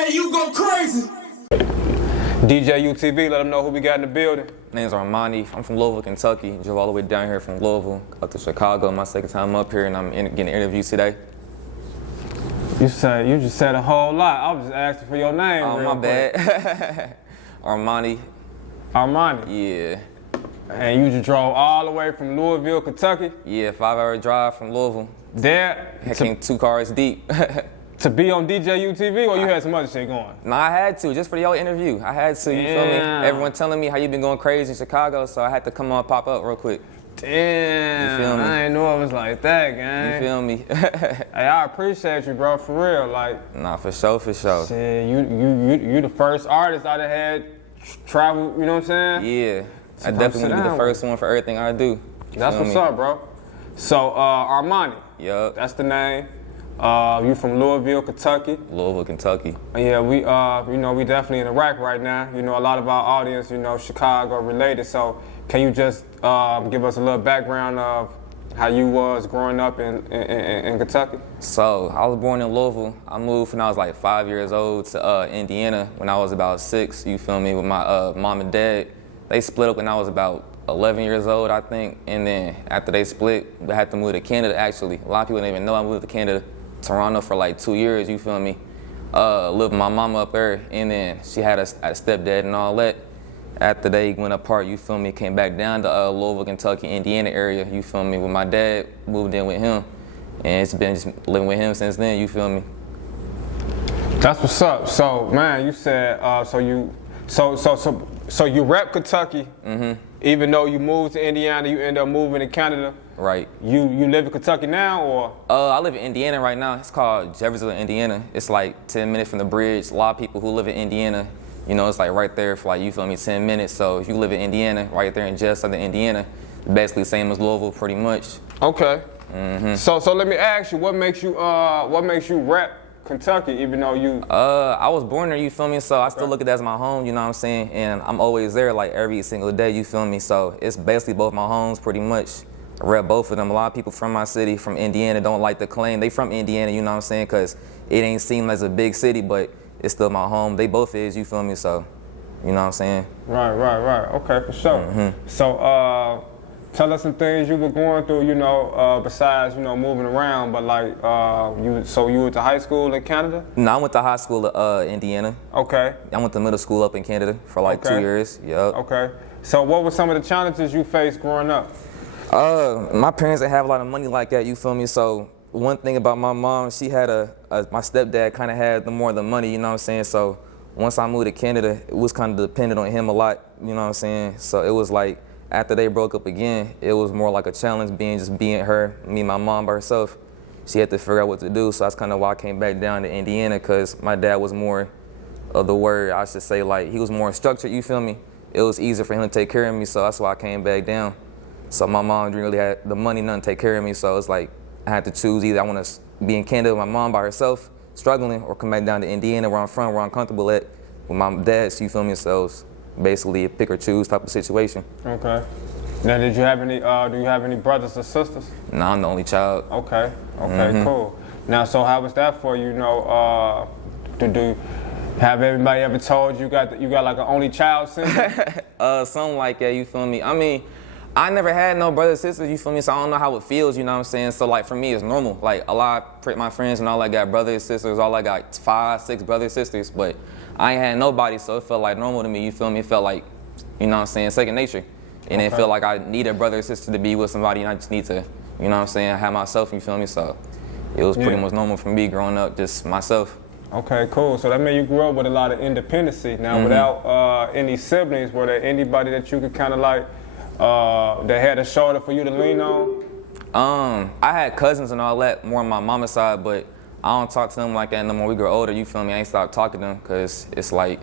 DJ, you go crazy. DJ UTV, let them know who we got in the building. My name's Armani. I'm from Louisville, Kentucky. Drove all the way down here from Louisville up to Chicago. My second time up here, and I'm getting an interview today. You just said a whole lot. I was just asking for your name. Oh, my bad. Armani. Armani? Yeah. And you just drove all the way from Louisville, Kentucky? Yeah, 5-hour drive from Louisville. There? I came 2 cars deep. To be on DJ UTV, or you had some other shit going? No, I had to, just for your interview. I had to, you feel me? Everyone telling me how you been going crazy in Chicago, so I had to come on pop up real quick. Damn, you feel me? I ain't know it was like that, gang. You feel me? Hey, I appreciate you, bro, for real. Like, nah, for sure, for sure. Shit, you the first artist I done had travel, you know what I'm saying? Yeah, I definitely be the first one for everything I do. That's what's up, bro. So, Armani. Yup. That's the name. You from Louisville, Kentucky? Louisville, Kentucky. Yeah, we we definitely in Iraq right now. You know, a lot of our audience, Chicago related. So, can you just give us a little background of how you was growing up in Kentucky? So, I was born in Louisville. I moved when I was like 5 years old to Indiana when I was about 6, you feel me, with my mom and dad. They split up when I was about 11 years old, I think. And then after they split, we had to move to Canada, actually. A lot of people didn't even know I moved to Canada. Toronto for like 2 years, you feel me? Lived with my mama up there, and then she had a stepdad and all that. After they went apart, you feel me, came back down to Louisville, Kentucky, Indiana area, you feel me, with my dad, moved in with him, and it's been just living with him since then, you feel me? That's what's up. So, man, you said, so you rep Kentucky, even though you moved to Indiana, you end up moving to Canada. Right. You live in Kentucky now, or? I live in Indiana right now. It's called Jeffersonville, Indiana. It's like 10 minutes from the bridge. A lot of people who live in Indiana, it's like right there for like, you feel me, 10 minutes. So if you live in Indiana, right there in Jeffersonville, Indiana, basically same as Louisville, pretty much. Okay. So let me ask you, what makes you rep Kentucky, even though you? I was born there, you feel me? So I still look at that as my home, you know what I'm saying? And I'm always there like every single day, you feel me? So it's basically both my homes pretty much. I rep both of them. A lot of people from my city, from Indiana, don't like to claim they from Indiana, you know what I'm saying? Because it ain't seem like a big city, but it's still my home. They both is, you feel me? So, you know what I'm saying? Right. Okay, for sure. So, tell us some things you were going through, besides, moving around, but like, you went to high school in Canada? No, I went to high school in Indiana. Okay. I went to middle school up in Canada for like 2 years, yep. Okay. So what were some of the challenges you faced growing up? My parents didn't have a lot of money like that, you feel me? So one thing about my mom, she had my stepdad kind of had more of the money, you know what I'm saying? So once I moved to Canada, it was kind of dependent on him a lot, you know what I'm saying? So it was like, after they broke up again, it was more like a challenge being her, me and my mom by herself. She had to figure out what to do, so that's kind of why I came back down to Indiana, because my dad was more of the word, I should say, like, he was more structured, you feel me? It was easier for him to take care of me, so that's why I came back down. So my mom didn't really have the money, nothing to take care of me, so it's like I had to choose either I want to be in Canada with my mom by herself, struggling, or come back down to Indiana where I'm from, where I'm comfortable at, with my dad, so you feel me? So it's basically a pick or choose type of situation. Okay. Now, do you have any brothers or sisters? No, I'm the only child. Okay, cool. Now, so how was that for you, have everybody ever told you got like an only child syndrome? Something like that, you feel me? I mean, I never had no brothers and sisters, you feel me? So I don't know how it feels, you know what I'm saying? So like for me, it's normal. Like a lot of my friends and all I got brothers and sisters, all I got 5, 6 brothers and sisters, but I ain't had nobody, so it felt like normal to me, you feel me? It felt like, you know what I'm saying, second nature. And it felt like I need a brother or sister to be with somebody, and I just need to, you know what I'm saying, have myself, you feel me? So it was pretty much normal for me growing up, just myself. Okay, cool. So that means you grew up with a lot of independency. Now, without any siblings, were there anybody that you could kind of like, that had a shoulder for you to lean on? I had cousins and all that, more on my mama's side, but I don't talk to them like that no more. We grow older, you feel me? I ain't stopped talking to them, because it's like,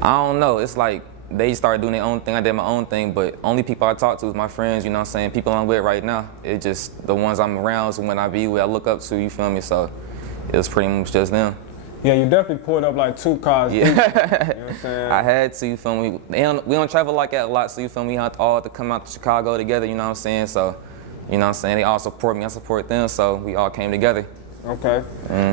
I don't know, it's like they started doing their own thing, I did my own thing, but only people I talk to is my friends, you know what I'm saying? People I'm with right now. It's just the ones I'm around, so when I be with, I look up to, you feel me? So it was pretty much just them. Yeah, you definitely pulled up like 2 cars. Yeah. You know what I'm saying? I had to, you feel me? We don't travel like that a lot, so you feel me? We all have to come out to Chicago together, you know what I'm saying? So, you know what I'm saying? They all support me, I support them, so we all came together. Okay.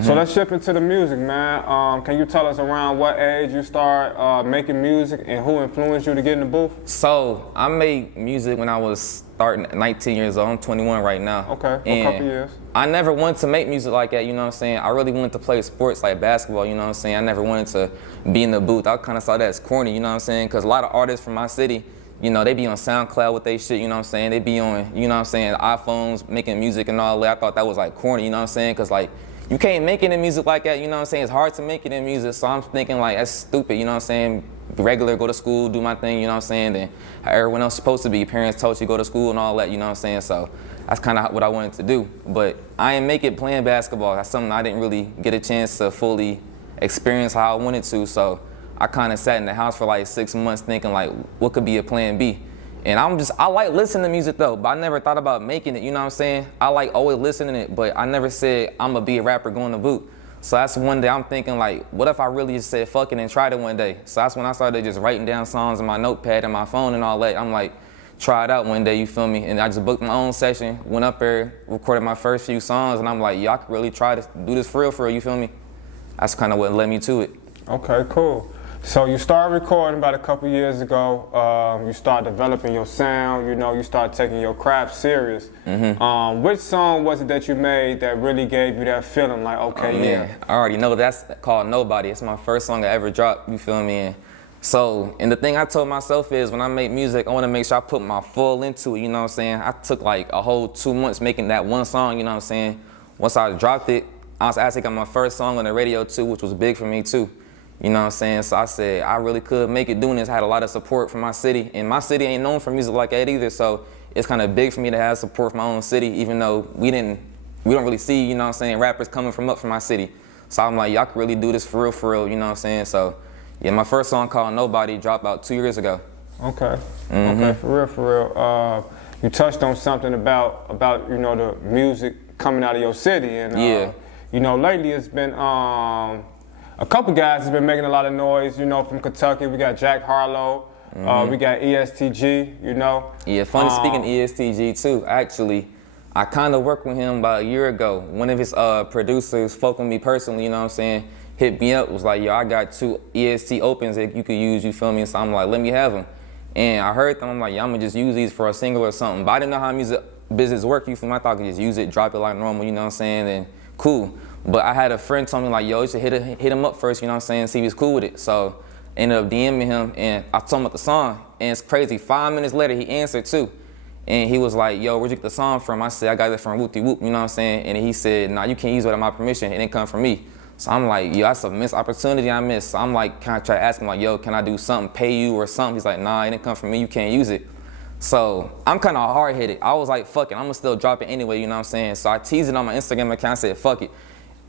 So let's shift into the music, man. Can you tell us around what age you start making music and who influenced you to get in the booth? So I made music when I was starting at 19 years old. I'm 21 right now. Okay, for a couple years. I never wanted to make music like that, you know what I'm saying? I really wanted to play sports like basketball, you know what I'm saying? I never wanted to be in the booth. I kind of saw that as corny, you know what I'm saying? Because a lot of artists from my city, you know, they be on SoundCloud with they shit, you know what I'm saying? They be on, you know what I'm saying, iPhones, making music and all that. I thought that was like corny, you know what I'm saying? Because like, you can't make it in music like that, you know what I'm saying? It's hard to make it in music, so I'm thinking like, that's stupid, you know what I'm saying? Regular, go to school, do my thing, you know what I'm saying? Then how everyone else is supposed to be. Parents told you go to school and all that, you know what I'm saying? So that's kind of what I wanted to do. But I didn't make it playing basketball. That's something I didn't really get a chance to fully experience how I wanted to. So I kind of sat in the house for like 6 months thinking like, what could be a plan B? And I like listening to music though, but I never thought about making it, you know what I'm saying? I like always listening to it, but I never said I'm gonna be a rapper going to boot. So that's one day I'm thinking like, what if I really just said fuck it and tried it one day? So that's when I started just writing down songs on my notepad and my phone and all that. I'm like, try it out one day, you feel me? And I just booked my own session, went up there, recorded my first few songs, and I'm like, y'all could really try to do this for real, you feel me? That's kind of what led me to it. Okay, cool. So you started recording about a couple years ago. You started developing your sound. You know, you started taking your craft serious. Which song was it that you made that really gave you that feeling like, okay, yeah? I already know that's called Nobody. It's my first song I ever dropped, you feel me? And the thing I told myself is when I make music, I want to make sure I put my full into it, you know what I'm saying? I took like a whole 2 months making that one song, you know what I'm saying? Once I dropped it, I was actually got my first song on the radio too, which was big for me too. You know what I'm saying? So I said I really could make it doing this. I had a lot of support from my city, and my city ain't known for music like that either. So it's kind of big for me to have support from my own city, even though we don't really see, you know what I'm saying, rappers coming from my city. So I'm like, y'all could really do this for real, you know what I'm saying? So yeah, my first song called Nobody dropped about 2 years ago. Okay. Okay, for real. You touched on something about you know the music coming out of your city, and you know lately it's been a couple guys has been making a lot of noise, you know, from Kentucky. We got Jack Harlow, we got EST Gee, you know. Yeah, funny speaking EST Gee too, actually, I kind of worked with him about a year ago. One of his producers spoke with me personally, you know what I'm saying, hit me up, was like, yo, I got 2 EST opens that you could use, you feel me? So I'm like, let me have them. And I heard them, I'm like, yeah, I'm gonna just use these for a single or something. But I didn't know how music business work, you feel me? I thought I could just use it, drop it like normal, you know what I'm saying, and cool. But I had a friend tell me like, yo, you should hit him up first, you know what I'm saying, see if he's cool with it. So I ended up DMing him and I told him about the song. And it's crazy, 5 minutes later he answered too. And he was like, yo, where'd you get the song from? I said, I got it from Whoop De Whoop, you know what I'm saying? And he said, nah, you can't use it without my permission, it didn't come from me. So I'm like, yo, that's a missed opportunity I missed. So I'm like, kind of try to ask him like, yo, can I do something, pay you or something? He's like, nah, it didn't come from me, you can't use it. So I'm kind of hard-headed. I was like, fuck it, I'm gonna still drop it anyway, you know what I'm saying? So I teased it on my Instagram account, I said, fuck it.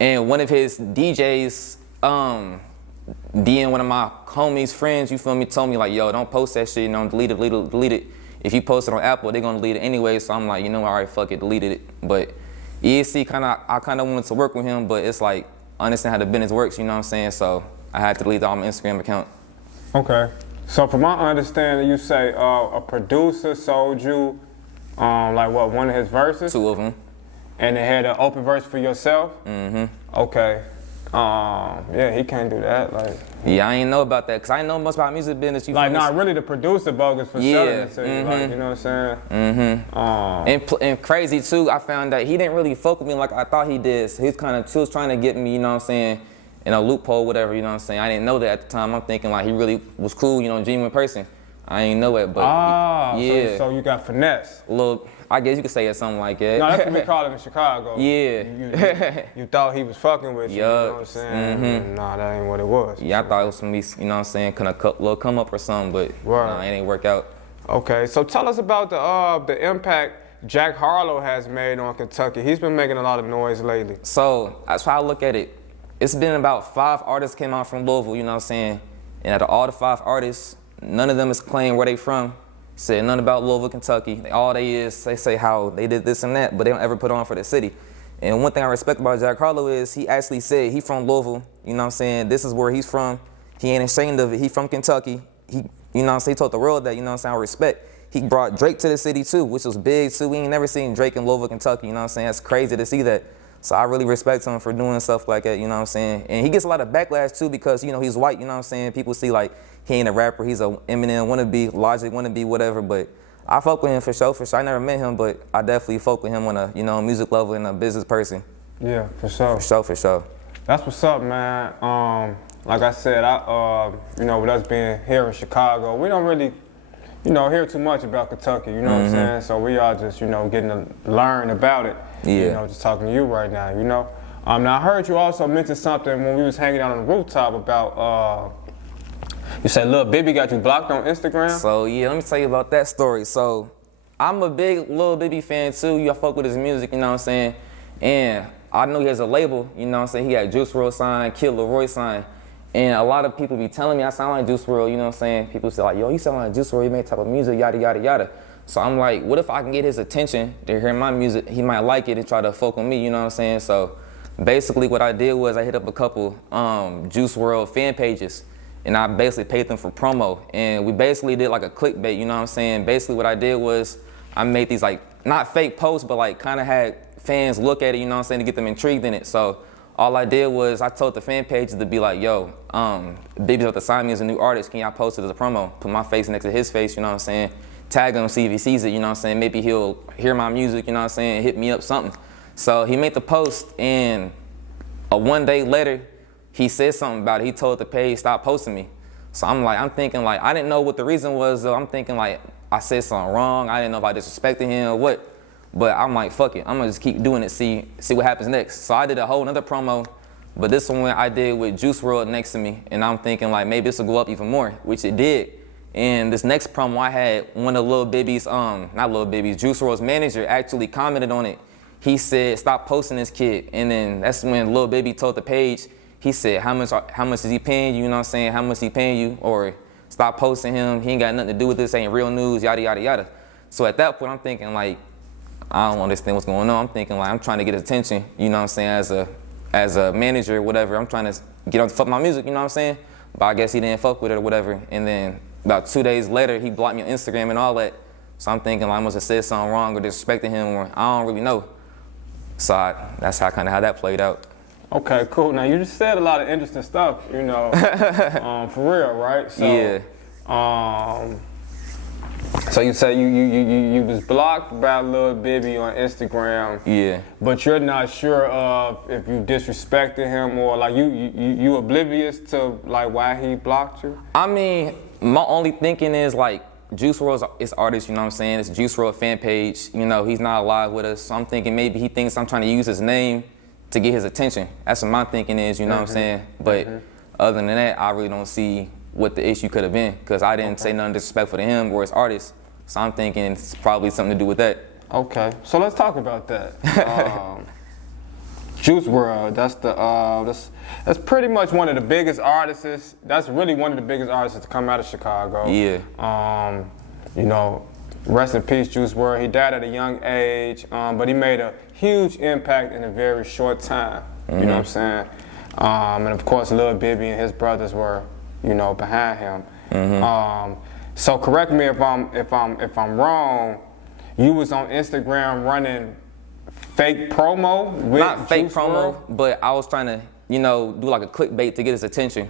And one of his DJs, DM one of my homies' friends, you feel me, told me like, yo, don't post that shit, you know, delete it. If you post it on Apple, they're gonna delete it anyway. So I'm like, you know, all right, fuck it, deleted it. But ESC, I kind of wanted to work with him, but it's like, I understand how the business works, you know what I'm saying? So I had to delete all my Instagram account. Okay. So from my understanding, you say a producer sold you, like what, one of his verses? 2 of them. And they had an open verse for yourself? Okay. Yeah, he can't do that. Like. Yeah, I ain't know about that, because I ain't know much about music business. You like, nah, really the producer bogus for selling it to you, like, you know what I'm saying? And crazy too, I found that he didn't really fuck with me like I thought he did. So he's kind of was trying to get me, you know what I'm saying, in a loophole, whatever, you know what I'm saying? I didn't know that at the time. I'm thinking like he really was cool, you know, genuine person. I ain't know it, but yeah. So you got finesse. Look, I guess you could say it something like that. No, that's what we call it in Chicago. Yeah. You thought he was fucking with you, you know what I'm saying? Nah, that ain't what it was. Yeah, I thought it was some, you know what I'm saying, kind of little come up or something, but nah, it ain't work out. Okay, so tell us about the impact Jack Harlow has made on Kentucky. He's been making a lot of noise lately. So that's how I look at it. It's been about 5 artists came out from Louisville, you know what I'm saying? And out of all the 5 artists, none of them is claiming where they from. Said nothing about Louisville, Kentucky. All they say how they did this and that, but they don't ever put on for the city. And one thing I respect about Jack Harlow is he actually said he from Louisville, you know what I'm saying? This is where he's from. He ain't ashamed of it. He from Kentucky. He, you know what I'm saying? He told the world that, you know what I'm saying, I respect. He brought Drake to the city too, which was big too. We ain't never seen Drake in Louisville, Kentucky, you know what I'm saying? That's crazy to see that. So I really respect him for doing stuff like that, you know what I'm saying? And he gets a lot of backlash too because, you know, he's white, you know what I'm saying? People see like he ain't a rapper, he's a Eminem wannabe, Logic wannabe, whatever, but I fuck with him for sure. I never met him, but I definitely fuck with him on a, you know, music level and a business person. Yeah, for sure. For sure. That's what's up, man. Like I said, you know, with us being here in Chicago, we don't really, you know, hear too much about Kentucky, you know what I'm saying? So we are just, you know, getting to learn about it. Yeah. You know, just talking to you right now, you know? Now I heard you also mention something when we was hanging out on the rooftop about, you said Lil Bibby got you blocked on Instagram? So yeah, let me tell you about that story. So I'm a big Lil Bibby fan too. I fuck with his music, you know what I'm saying? And I know he has a label, you know what I'm saying? He got JuiceWRLD signed, Kid Leroy signed. And a lot of people be telling me I sound like JuiceWRLD, you know what I'm saying? People say like, yo, you sound like JuiceWRLD, you make type of music, yada, yada, yada. So I'm like, what if I can get his attention to hear my music? He might like it and try to fuck with me, you know what I'm saying? So basically what I did was I hit up a couple JuiceWRLD fan pages and I basically paid them for promo. And we basically did like a clickbait, you know what I'm saying? Basically what I did was I made these like, not fake posts, but like kind of had fans look at it, you know what I'm saying, to get them intrigued in it. So all I did was I told the fan pages to be like, yo, Bibby's about to sign me as a new artist. Can y'all post it as a promo? Put my face next to his face, you know what I'm saying? Tag him, see if he sees it, you know what I'm saying? Maybe he'll hear my music, you know what I'm saying? Hit me up, something. So he made the post, and one day later, he said something about it. He told the page, stop posting me. So I'm thinking like, I didn't know what the reason was, though. I'm thinking like, I said something wrong. I didn't know if I disrespected him or what. But I'm like, fuck it. I'm gonna just keep doing it, see what happens next. So I did a whole nother promo, but this one I did with JuiceWRLD next to me, and I'm thinking like maybe this will go up even more, which it did. And this next promo I had, one of Lil Bibby's, not Lil Bibby's, JuiceWRLD's manager actually commented on it. He said, stop posting this kid. And then that's when Lil Bibby told the page, he said, how much is he paying you, you know what I'm saying? How much is he paying you? Or stop posting him, he ain't got nothing to do with this, ain't real news, yada, yada, yada. So at that point, I'm thinking like, I don't understand what's going on. I'm thinking like, I'm trying to get his attention, you know what I'm saying, as a manager or whatever. I'm trying to get on to fuck my music, you know what I'm saying? But I guess he didn't fuck with it or whatever. And then about 2 days later, he blocked me on Instagram and all that. So I'm thinking like, I must have said something wrong or disrespected him, or I don't really know. So that's how kind of how that played out. Okay, cool. Now you just said a lot of interesting stuff, you know, for real, right? So, yeah. So you said you was blocked by Lil Bibby on Instagram. Yeah. But you're not sure of if you disrespected him or like you oblivious to like why he blocked you? I mean, my only thinking is like JuiceWRLD's his artist, you know what I'm saying? It's JuiceWRLD fan page. You know, he's not alive with us. So I'm thinking maybe he thinks I'm trying to use his name to get his attention. That's what my thinking is, you know what I'm saying? But other than that, I really don't see what the issue could have been, because I didn't say nothing disrespectful to him or his artist. So I'm thinking it's probably something to do with that. Okay, so let's talk about that. JuiceWRLD, that's pretty much one of the biggest artists. That's really one of the biggest artists to come out of Chicago. Yeah. You know, rest in peace, JuiceWRLD. He died at a young age, but he made a huge impact in a very short time. You know what I'm saying? And of course, Lil Bibby and his brothers were, you know, behind him. So correct me if I'm wrong. You was on Instagram running fake promo with Not fake JuiceWRLD? promo, but I was trying to, you know, do like a clickbait to get his attention.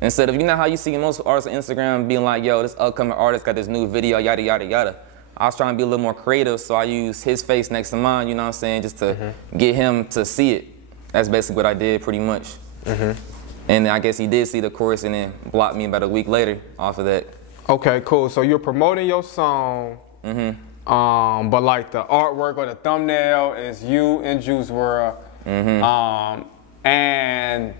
Instead of, you know how you see most artists on Instagram being like, yo, this upcoming artist got this new video, yada, yada, yada. I was trying to be a little more creative, so I used his face next to mine, you know what I'm saying, just to get him to see it. That's basically what I did pretty much. And I guess he did see the chorus and then blocked me about a week later off of that. Okay, cool. So you're promoting your song, but like the artwork or the thumbnail is you and JuiceWRLD. And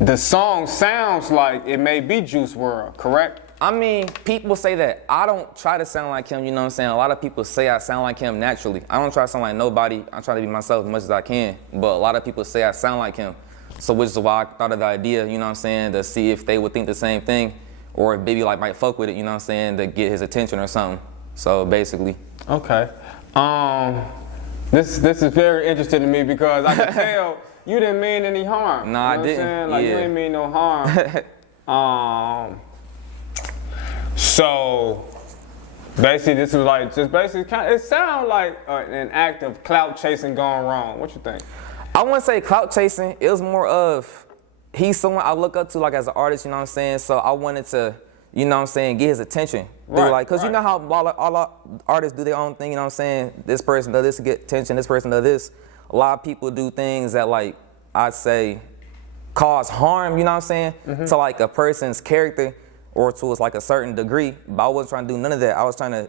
the song sounds like it may be JuiceWRLD, correct? I mean, people say that. I don't try to sound like him, you know what I'm saying? A lot of people say I sound like him naturally. I don't try to sound like nobody. I try to be myself as much as I can. But a lot of people say I sound like him. So which is why I thought of the idea, you know what I'm saying, to see if they would think the same thing, or if Bibby like might fuck with it, you know what I'm saying, to get his attention or something. So basically. Okay. This is very interesting to me because I can tell you didn't mean any harm. No, I didn't. Saying? Like you didn't mean no harm. So basically this was like just basically it sounds like an act of clout chasing gone wrong. What you think? I wouldn't say clout chasing. It was more of he's someone I look up to like as an artist, you know what I'm saying? So I wanted to, you know what I'm saying, get his attention. Right, Because you know how all artists do their own thing, you know what I'm saying? This person does this to get attention, this person does this. A lot of people do things that like, I'd say, cause harm, you know what I'm saying? To like a person's character or to like a certain degree. But I wasn't trying to do none of that. I was trying to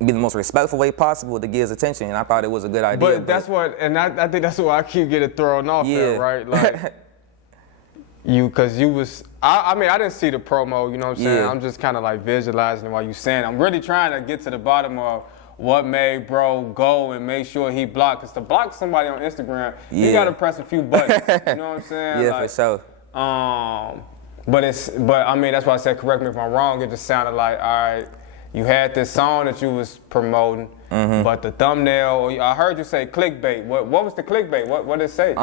be the most respectful way possible to get his attention, and I thought it was a good idea. But that's what, and I think that's why I keep getting thrown off there, right? Like, because you was, I mean, I didn't see the promo, you know what I'm saying? I'm just kind of like visualizing while you saying. I'm really trying to get to the bottom of what made bro go and make sure he blocked. Because to block somebody on Instagram, you got to press a few buttons, you know what I'm saying? Yeah, like, for sure. But I mean, that's why I said, correct me if I'm wrong, it just sounded like, all right, you had this song that you was promoting, but the thumbnail, I heard you say clickbait. What was the clickbait? What did it say?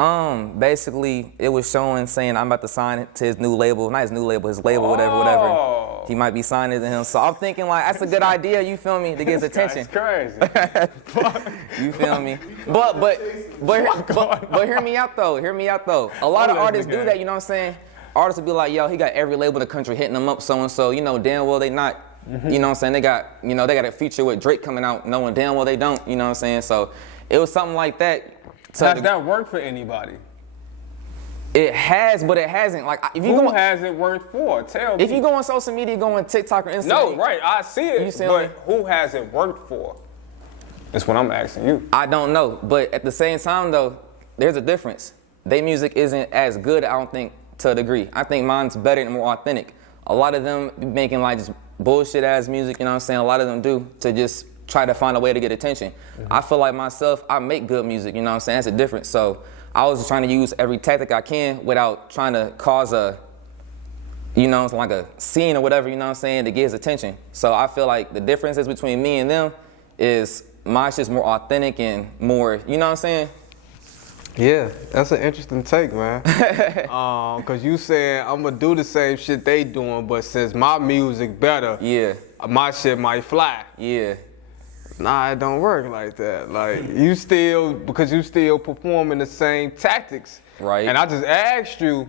Basically, it was saying I'm about to sign it to his new label. Not his new label, his label, whatever. He might be signing to him. So I'm thinking like, that's a good idea, you feel me, to get his attention. That's crazy. You feel me? But hear me out though, A lot of artists do that, you know what I'm saying? Artists will be like, yo, he got every label in the country hitting him up so-and-so, you know, damn well they not. You know what I'm saying? They got a feature with Drake coming out, knowing damn well they don't, you know what I'm saying? So it was something like that. Has that worked for anybody? It has, but it hasn't. Like, if you Who has it worked for? Tell me. If you go on social media, go on TikTok or Instagram. No, right, I see it, but who has it worked for? That's what I'm asking you. I don't know, but at the same time though, there's a difference. Their music isn't as good, I don't think, to a degree. I think mine's better and more authentic. A lot of them be making like just bullshit ass music, you know what I'm saying? A lot of them do to just try to find a way to get attention. I feel like myself, I make good music, you know what I'm saying? That's a difference. So I was trying to use every tactic I can without trying to cause a, you know, like a scene or whatever, you know what I'm saying, to get his attention. So I feel like the differences between me and them is mine's just more authentic and more, you know what I'm saying? Yeah, that's an interesting take, man. Cause you saying I'm gonna do the same shit they doing, but since my music better, my shit might fly. Yeah. Nah, it don't work like that. Like you still performing the same tactics. Right. And I just asked you,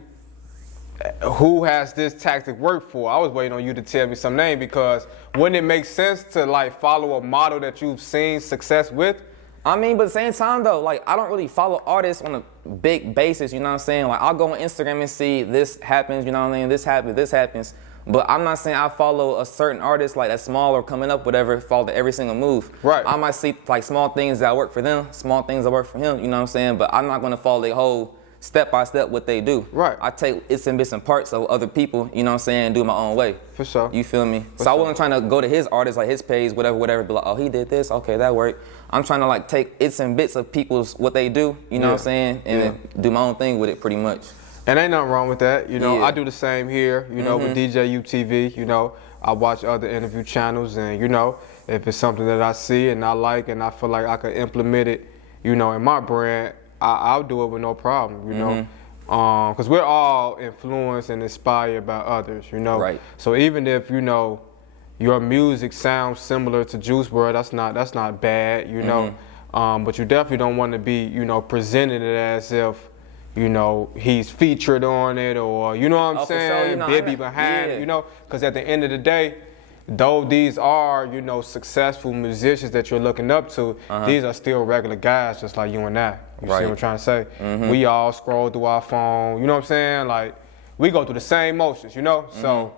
who has this tactic worked for? I was waiting on you to tell me some name, because wouldn't it make sense to like follow a model that you've seen success with? I mean, but at the same time though, like I don't really follow artists on a big basis, you know what I'm saying? Like I'll go on Instagram and see this happens, you know what I mean? This happens. But I'm not saying I follow a certain artist like that's small or coming up, whatever, follow every single move. Right. I might see like small things that work for them, small things that work for him, you know what I'm saying? But I'm not gonna follow the whole step by step what they do. Right. I take it's and bits and parts of other people, you know what I'm saying, and do it my own way. For sure. You feel me? So I wasn't trying to go to his artist, like his page, whatever, be like, oh, he did this, okay, that worked. I'm trying to like take its and bits of people's what they do, you know what I'm saying, and then do my own thing with it pretty much. And ain't nothing wrong with that, you know. I do the same here, you know, with DJ UTV, you know. I watch other interview channels, and you know, if it's something that I see and I like and I feel like I could implement it, you know, in my brand, I'll do it with no problem, you know. Because we're all influenced and inspired by others, you know. Right. So even if, you know, your music sounds similar to JuiceWRLD, that's not bad, you know. But you definitely don't want to be, you know, presenting it as if, you know, he's featured on it, or, you know what I'm saying, sure, you know, Bibby behind it, you know. Because at the end of the day, though these are, you know, successful musicians that you're looking up to, these are still regular guys just like you and I. You see what I'm trying to say? We all scroll through our phone, you know what I'm saying? Like, we go through the same motions, you know? So,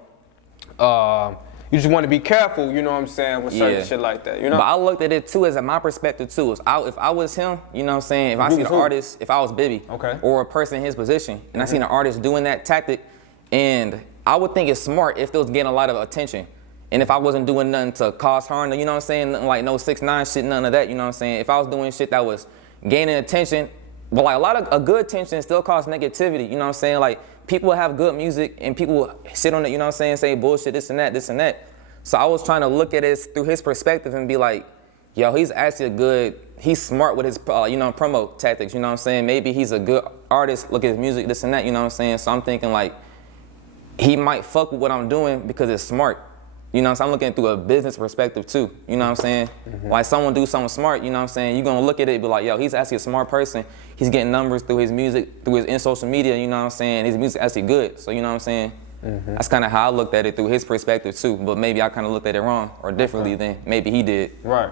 you just want to be careful, you know what I'm saying, with certain shit like that, you know? But I looked at it too as my perspective too. If I was him, you know what I'm saying, if I seen an artist, if I was Bibby, or a person in his position, and I seen an artist doing that tactic, and I would think it's smart if they was getting a lot of attention. And if I wasn't doing nothing to cause harm, you know what I'm saying, nothing like no 6ix9ine shit, none of that, you know what I'm saying? If I was doing shit that was gaining attention, but like a lot of a good attention still cause negativity, you know what I'm saying? Like people have good music and people sit on it, you know what I'm saying, say bullshit, this and that. So I was trying to look at it through his perspective and be like, yo, he's actually he's smart with his, you know, promo tactics, you know what I'm saying? Maybe he's a good artist, look at his music, this and that, you know what I'm saying? So I'm thinking like, he might fuck with what I'm doing because it's smart. you know what I'm saying, I'm looking through a business perspective too, you know what I'm saying? Like someone do something smart, you know what I'm saying, you're gonna look at it and be like, yo, he's actually a smart person. He's getting numbers through his music, through his in social media, you know what I'm saying? His music actually good, so you know what I'm saying? That's kind of how I looked at it through his perspective too, but maybe I kind of looked at it wrong or differently than maybe he did. Right.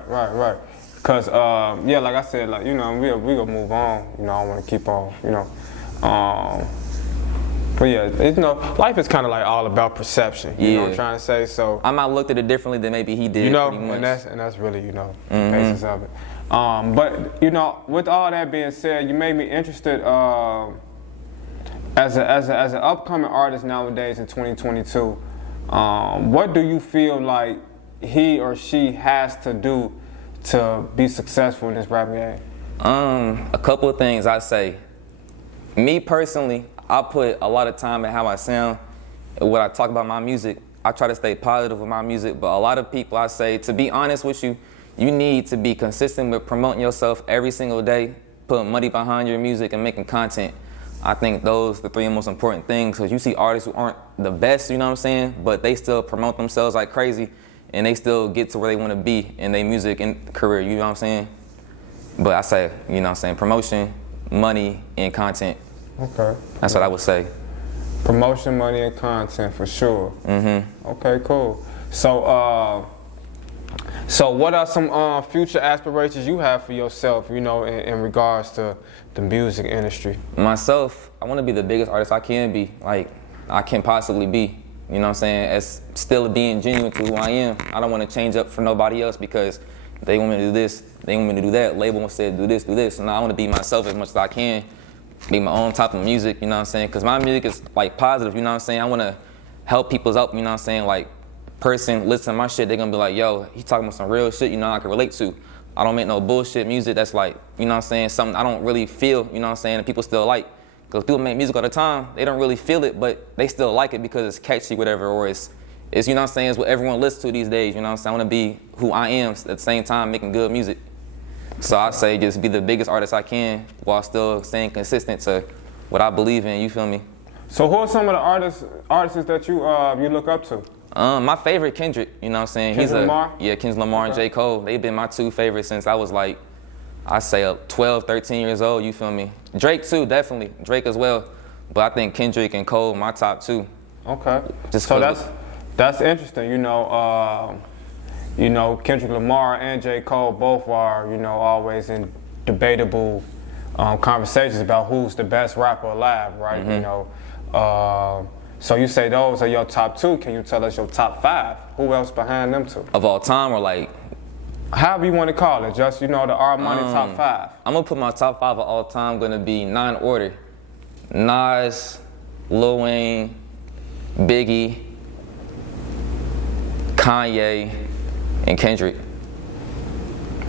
Cause yeah, like I said, like, you know, we gonna move on. You know, I want to keep on. You know, but yeah, you know, life is kind of like all about perception. You know what I'm trying to say? So I might have looked at it differently than maybe he did. You know, and that's really, you know, the basis of it. But you know, with all that being said, you made me interested as an upcoming artist nowadays in 2022. What do you feel like he or she has to do to be successful in this rap game? A couple of things I say. Me personally, I put a lot of time in how I sound. When I talk about my music, I try to stay positive with my music, but a lot of people I say, to be honest with you, you need to be consistent with promoting yourself every single day, putting money behind your music and making content. I think those are the three most important things, because you see artists who aren't the best, you know what I'm saying, but they still promote themselves like crazy and they still get to where they want to be in their music and career, you know what I'm saying? But I say, you know what I'm saying, promotion, money, and content. Okay. That's what I would say. Promotion, money, and content for sure. Okay, cool. So, so what are some future aspirations you have for yourself, you know, in regards to the music industry? Myself, I want to be the biggest artist I can be, like I can possibly be. You know what I'm saying? As still being genuine to who I am. I don't want to change up for nobody else because they want me to do this, they want me to do that. Label said do this. And I want to be myself as much as I can. Be my own type of music, you know what I'm saying? Because my music is like positive, you know what I'm saying? I want to help people out, you know what I'm saying? Like, person listen to my shit, they're going to be like, yo, he talking about some real shit, you know, I can relate to. I don't make no bullshit music that's like, you know what I'm saying, something I don't really feel, you know what I'm saying, and people still like. Because people make music all the time, they don't really feel it, but they still like it because it's catchy, whatever, or it's you know what I'm saying, it's what everyone listens to these days, you know what I'm saying? I want to be who I am at the same time making good music. So I say just be the biggest artist I can while still staying consistent to what I believe in, you feel me? So who are some of the artists that you look up to? My favorite, Kendrick, you know what I'm saying? Kendrick Lamar? Yeah, Kendrick Lamar and J. Cole. They've been my two favorites since I was like, I say 12, 13 years old, you feel me? Drake too, definitely. Drake as well. But I think Kendrick and Cole, my top two. Okay. So that's interesting, you know, Kendrick Lamar and J. Cole both are, you know, always in debatable conversations about who's the best rapper alive, right? You know, so you say those are your top two. Can you tell us your top five? Who else behind them two? Of all time or like? However you want to call it, just, you know, the R Money top five. I'm going to put my top five of all time going to be 9 order. Nas, Lil Wayne, Biggie, Kanye, and Kendrick.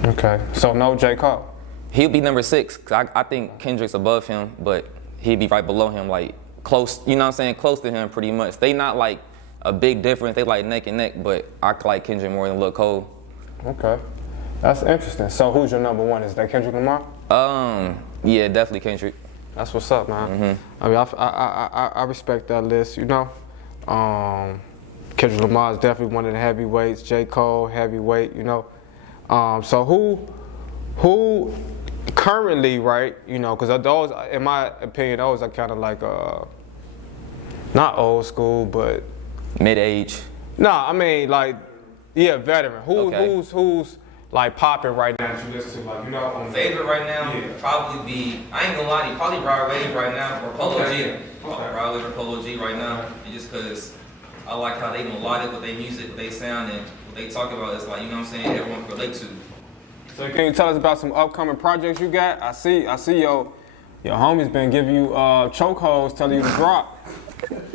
Okay, so no J. Cole? He'll be number 6, because I think Kendrick's above him, but he'd be right below him, like close, you know what I'm saying, close to him pretty much. They not like a big difference, they like neck and neck, but I like Kendrick more than Lil Cole. Okay, that's interesting. So who's your number one? Is that Kendrick Lamar? Yeah, definitely Kendrick. That's what's up, man. I mean, I respect that list, you know. Kendrick Lamar is definitely one of the heavyweights. J. Cole, heavyweight, you know. So who currently, right, you know, because those, in my opinion, those are kind of like, not old school, but... Mid-age? Nah, I mean, like, yeah, veteran. Who's like popping right now that you listen to, like, you know? Favorite right now would probably be, I ain't gonna lie to you, probably Rod Wave right now, or Polo G. Rod Wave or Polo G right now, just because I like how they melodic with their music, with their sound, and what they talk about is like, you know what I'm saying, everyone can relate to. So can you tell us about some upcoming projects you got? I see your homies been giving you chokeholds telling you to drop.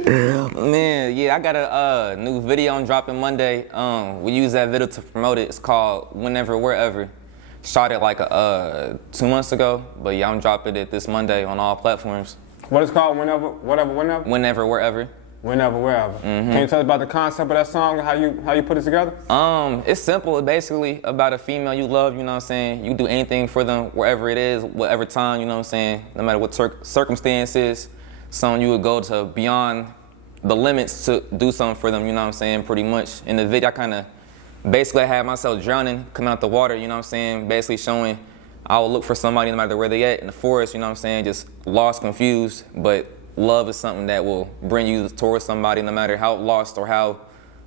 Man, yeah, I got a new video I'm dropping Monday. We use that video to promote it. It's called Whenever, Wherever. Shot it like 2 months ago, but yeah, I'm dropping it this Monday on all platforms. What is it called? Whenever? Whenever, Wherever. Whenever, Wherever. Can you tell us about the concept of that song and how you put it together? It's simple. It's basically about a female you love, you know what I'm saying? You do anything for them, wherever it is, whatever time, you know what I'm saying? No matter what circumstances. Someone you would go to beyond the limits to do something for them, you know what I'm saying, pretty much. In the video, I kind of basically had myself drowning, coming out the water, you know what I'm saying, basically showing I will look for somebody no matter where they at in the forest, you know what I'm saying, just lost, confused, but love is something that will bring you towards somebody no matter how lost or how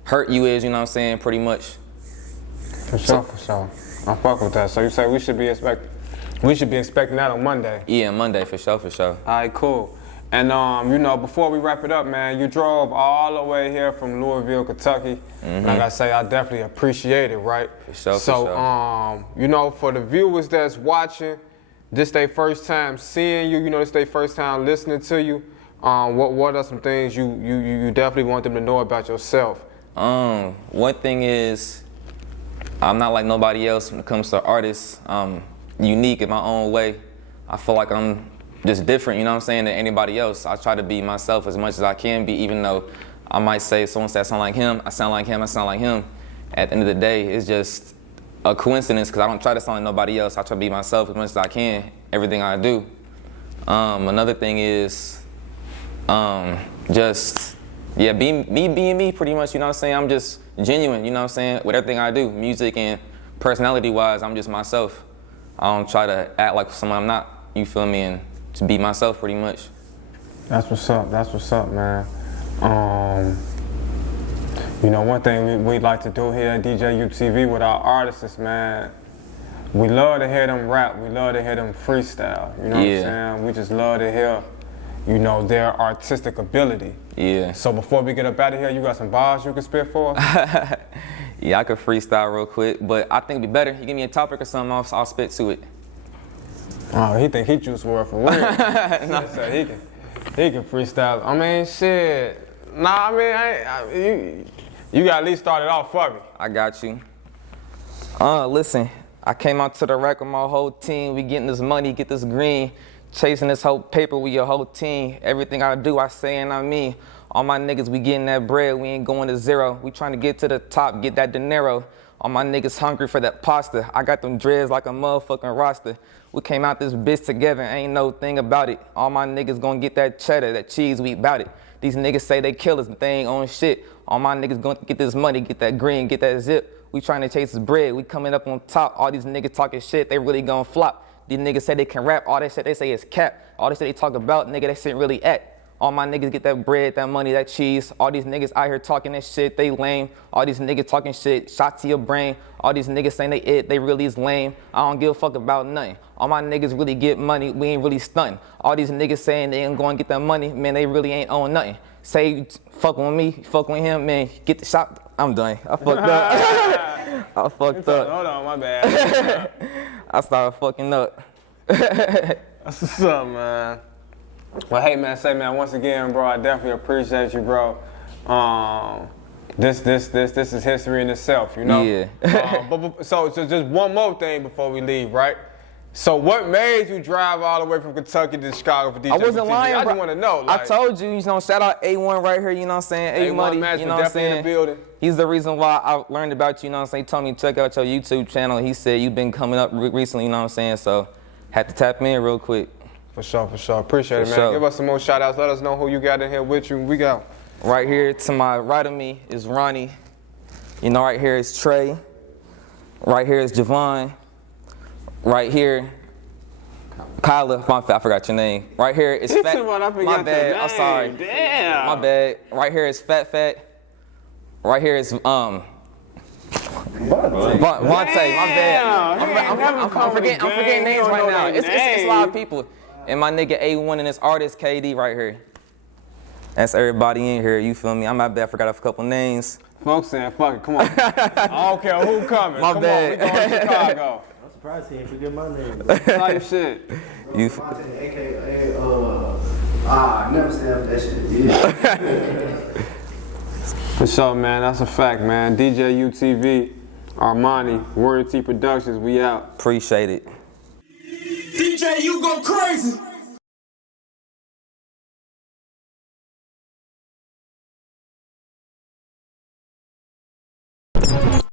hurt you is, you know what I'm saying, pretty much. For sure, for sure. I fuck with that. So you say we should be expecting that on Monday? Yeah, Monday, for sure, for sure. All right, cool. And you know, before we wrap it up, man, you drove all the way here from Louisville, Kentucky. Like I say, I definitely appreciate it, right? For sure, so, for sure. you know, for the viewers that's watching, this their first time seeing you, you know, this their first time listening to you. What are some things you definitely want them to know about yourself? One thing is, I'm not like nobody else when it comes to artists. I'm unique in my own way. I feel like I'm just different, you know what I'm saying, than anybody else. I try to be myself as much as I can be, even though I might say someone said I sound like him, I sound like him, I sound like him. At the end of the day, it's just a coincidence because I don't try to sound like nobody else. I try to be myself as much as I can, everything I do. Another thing is just, yeah, being me pretty much, you know what I'm saying? I'm just genuine, you know what I'm saying, with everything I do, music and personality-wise, I'm just myself. I don't try to act like someone I'm not, you feel me, and to be myself pretty much. That's what's up, man. You know, one thing we like to do here at DJUTV with our artists is, man, we love to hear them rap, we love to hear them freestyle, you know what I'm saying? We just love to hear, you know, their artistic ability. Yeah. So before we get up out of here, you got some bars you can spit for us? Yeah, I could freestyle real quick, but I think it'd be better. You give me a topic or something, I'll spit to it. Oh, he think he JuiceWRLD for real. No. So he can freestyle. I mean, shit. Nah, I mean, you got to at least start it off for me. I got you. Listen, I came out to the rack with my whole team. We getting this money, get this green, chasing this whole paper with your whole team. Everything I do, I say and I mean. All my niggas, we getting that bread, we ain't going to zero. We trying to get to the top, get that dinero. All my niggas hungry for that pasta. I got them dreads like a motherfucking roster. We came out this bitch together, ain't no thing about it. All my niggas gonna get that cheddar, that cheese, we bout it. These niggas say they killers, but they ain't on shit. All my niggas gonna get this money, get that green, get that zip. We trying to chase this bread, we coming up on top. All these niggas talking shit, they really gonna flop. These niggas say they can rap, all that shit they say is cap. All that shit they talk about, nigga, that shit really at. All my niggas get that bread, that money, that cheese. All these niggas out here talking that shit, they lame. All these niggas talking shit, shot to your brain. All these niggas saying they really is lame. I don't give a fuck about nothing. All my niggas really get money, we ain't really stunting. All these niggas saying they ain't going to get that money, man, they really ain't on nothing. Say, fuck with me, fuck with him, man, get the shot. I'm done. I fucked up. I fucked up. Hold on, my bad. I started fucking up. That's what's up, man. Well, hey, man, once again, bro, I definitely appreciate you, bro. This is history in itself, you know? Yeah. So just one more thing before we leave, right? So what made you drive all the way from Kentucky to Chicago for DJ? I wasn't lying, I bro. just want to know. Like, I told you, shout out A1 right here, you know what I'm saying? A-Money, Match, you know what I'm saying? In the building. He's the reason why I learned about you, you know what I'm saying? He told me to check out your YouTube channel. He said you've been coming up recently, you know what I'm saying? So had to tap in real quick. For sure. Appreciate it, man. Sure. Give us some more shout outs. Let us know who you got in here with you. We go. Right here to my right of me is Ronnie. You know, right here is Trey. Right here is Javon. Right here, Kyla. I forgot your name. Right here is Fat. My bad. I'm sorry. Damn. My bad. Right here is Fat. Right here is Vontae. My bad. I'm forgetting names right now. It's a lot of people. And my nigga A1 and this artist KD right here. That's everybody in here, you feel me? I'm my bad, I forgot a couple names. Folks saying, fuck it, come on. I don't care who coming. My come bad. on, we going to Chicago. I'm surprised he didn't forget my name. Type shit. You AKA, never stand that shit. Yeah. For sure, man, that's a fact, man. DJUTV, Armani, Royalty Productions, we out. appreciate it. DJ, you go crazy.